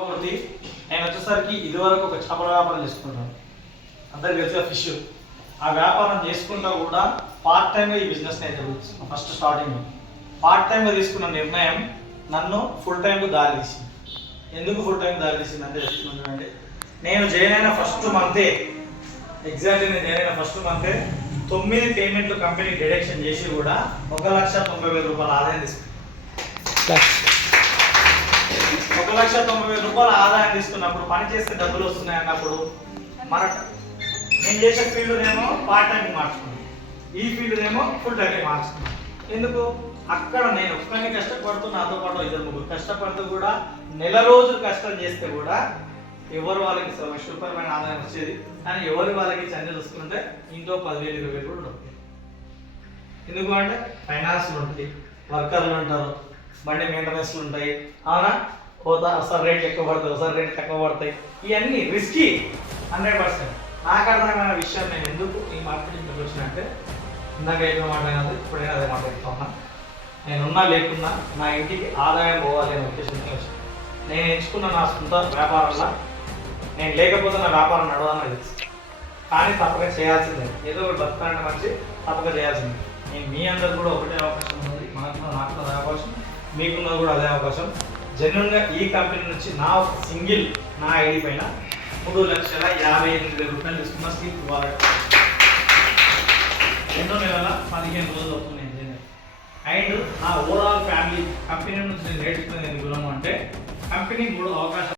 నేను వచ్చేసరికి ఇదివరకు ఒక చేపల వ్యాపారం చేసుకుంటాను. అందరికి తెలిసిన ఫిష్. ఆ వ్యాపారం చేసుకుంటా కూడా పార్ట్ టైంగా ఈ బిజినెస్ అయితే జరుగుతుంది. ఫస్ట్ స్టార్టింగ్ పార్ట్ టైంగా తీసుకున్న నిర్ణయం నన్ను ఫుల్ టైంకు దారి తీసింది. ఎందుకు ఫుల్ టైం దారి తీసింది అంటే చెప్తున్నానండి, నేను జాయిన్ అయిన ఫస్ట్ మంతే, ఎగ్జాక్ట్లీ నేను జాయిన్ అయిన ఫస్ట్ మంతే 9 పేమెంట్లు కంపెనీ డిడక్షన్ చేసి కూడా 1,90,000 రూపాయల ఆదాయం తీసుకున్నాను. 1,90,000 రూపాయల ఆదాయం తీసుకున్నప్పుడు పని చేస్తే డబ్బులు వస్తున్నాయి అన్నప్పుడు మన నేను చేసే ఫీల్డ్నేమో పార్ట్ టైం మార్చుకున్నాను, ఈ ఫీల్డ్నేమో ఫుల్ టైం మార్చుకున్నాను. ఎందుకు? అక్కడ నేను ఒక్కరిని కష్టపడుతూ నాతో పాటు 2-3 కష్టపడుతూ కూడా నెల రోజులు కష్టం చేస్తే కూడా ఎవరు వాళ్ళకి రూపాయలమైన ఆదాయం వచ్చేది. కానీ ఎవరు వాళ్ళకి చంద చూసుకుంటే ఇంట్లో 10,000-20,000 కూడా ఉంటుంది. ఎందుకు అంటే ఫైనాన్స్లు ఉంటాయి, వర్కర్లు ఉంటారు, బండి మెయింటెనెన్స్లు ఉంటాయి, అవునా, ఒకసారి రేట్లు ఎక్కువ పడతాయి, ఒకసారి రేట్లు తక్కువ పడతాయి. ఇవన్నీ రిస్కీ 100%. నాకు అర్థమైన విషయం నేను ఎందుకు ఈ మార్కెటింగ్కి వచ్చినా అంటే, ఇందాక ఏదో మాట్లాడినది ఇప్పుడైనా అదే మాట్లాడుతున్నా. నేనున్నా లేకున్నా నా ఇంటికి ఆదాయం పోవాలి అనే ఉద్దేశంతో వచ్చిన. నేను ఎంచుకున్న నా సొంత వ్యాపారంలో నేను లేకపోతే నా వ్యాపారం నడవాలని తెలుసు. కానీ తప్పక చేయాల్సిందే, ఏదో ఒకటి బతకాలంటే మంచి తప్పక చేయాల్సిందే. నేను మీ అందరు కూడా ఒకటే అవకాశం ఉంది, నాకు అదే అవకాశం, మీకున్నది కూడా అదే అవకాశం. జెన్యున్గా ఈ కంపెనీ నుంచి నా ఐడి పైన 3,58,000 రూపాయలు తీసుకున్న స్లీప్ వాలెట్ 2 నెలల 15 రోజులు అవుతుంది నేను చేయను. అండ్ నా ఓవరాల్ ఫ్యామిలీ కంపెనీ నుంచి నేను నేర్చుకునేది ఎందుకు అంటే కంపెనీకి కూడా అవకాశం